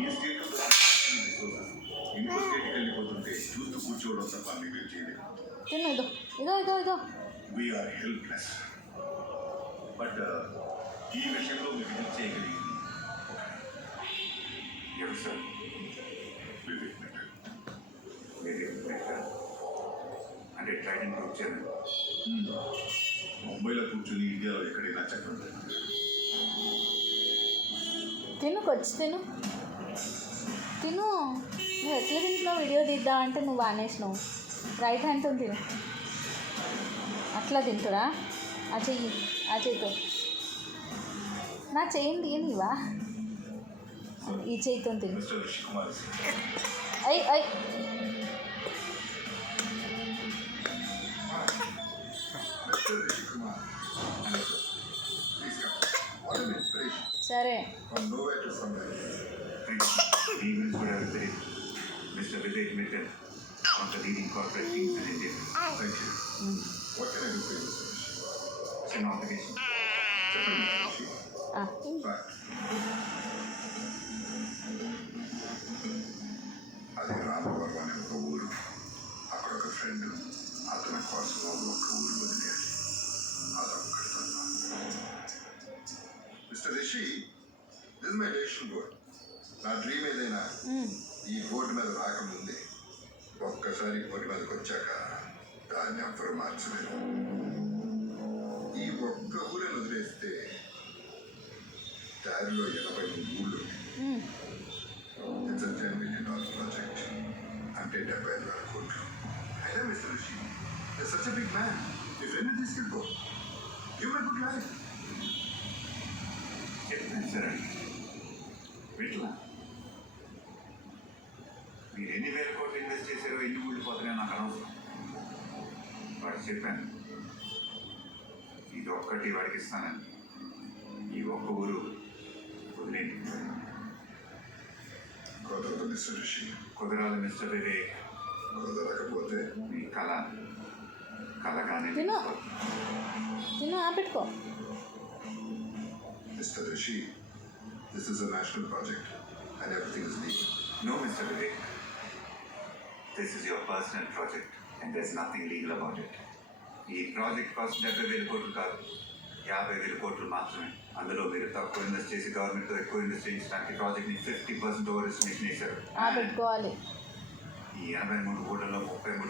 ఈ స్టేట్లో ఇంకో స్టేట్కి వెళ్ళిపోతుంటే చూస్తూ కూర్చోవడం తప్ప మీరు చేయలేదు. We are helpless. బట్ ఈ విషయంలో మీకు హెల్ప్ చేయగలిగింది ఎవరు సార్? వివేక్ మెట్టల్. అంటే ట్రైనింగ్ వచ్చాను. ముంబైలో కూర్చుని ఇండియాలో ఎక్కడైనా చెప్పండి. తిను నువ్వు ఎట్లా తింటున్నావు? వీడియో తీద్దా అంటే నువ్వు అనేసినావు. రైట్ హ్యాండ్తో తిను. అట్లా తింటురా? ఆ చెయ్యితో నా చెయ్యిని తీయనివా? ఈ చెయ్యితో తిను. మిస్టర్ రిషి కుమార్ అయ్ సరే. Mr. Vivek Mittal, one of the leading corporate teams in India. Thank you. What can I do for you, Mr. Rishi? It's an obligation. అది రామవరం అనే ఒక ఊరు. అక్కడ ఒక ఫ్రెండ్ అతని కోసం ఒక ఊరు వదిలేడు. అదొక్కటి తప్ప. Mister Rishi, this my decision board. నా డ్రీమ్ ఏదైనా ఈ బోర్డు మీద రాకముందే ఒక్కసారి బోర్డు మీదకి వచ్చాక దాన్ని ఎవ్వరూ మార్చలేరు. ఈ ఒక్క ఊరిని వదిలేస్తే దారిలో 83 ఊళ్ళు. It's $10 million project. అంటే 75,000 కోట్లు. అయినా mister Rishi, such a big man. మీ ఫ్రెండ్ తీసుకెళ్ళిపో. Give my good life. చెప్పండి సార్. వీటిలా మీరు ఎన్ని వేల కోట్లు ఇన్వెస్ట్ చేశారో, ఎన్ని ఊడిపోతున్నాయో నాకు అనవసరం. వాడికి చెప్పాను, ఇది ఒక్కటి వాడికి ఇస్తానని. ఈ ఒక్క ఊరు వదిలేండి. కుదరదు మిస్టర్ రిషి. కుదరాలి మిస్టర్ వివేక్. కుదరకపోతే మీ కలగానే తిను ఆపెట్టుకో. Mister Rishi, this is a national project and everything is legal. No, Mr. Vivek. This is your personal project and there's nothing legal about it. ఈ ప్రాజెక్ట్ కాస్ట్ 70,000 కోట్లు కాదు, 50,000 కోట్లు మాత్రమే. అందులో మీరు తక్కువ ఇన్వెస్ట్ చేసి గవర్నమెంట్తో ఎక్కువ ఇన్వెస్ట్ చేయించడానికి ప్రాజెక్ట్ని 50% ఓవర్ ఎస్టిమేషన్ చేశారు. పెట్టుకోవాలి. ఈ 83 కోట్లలో 33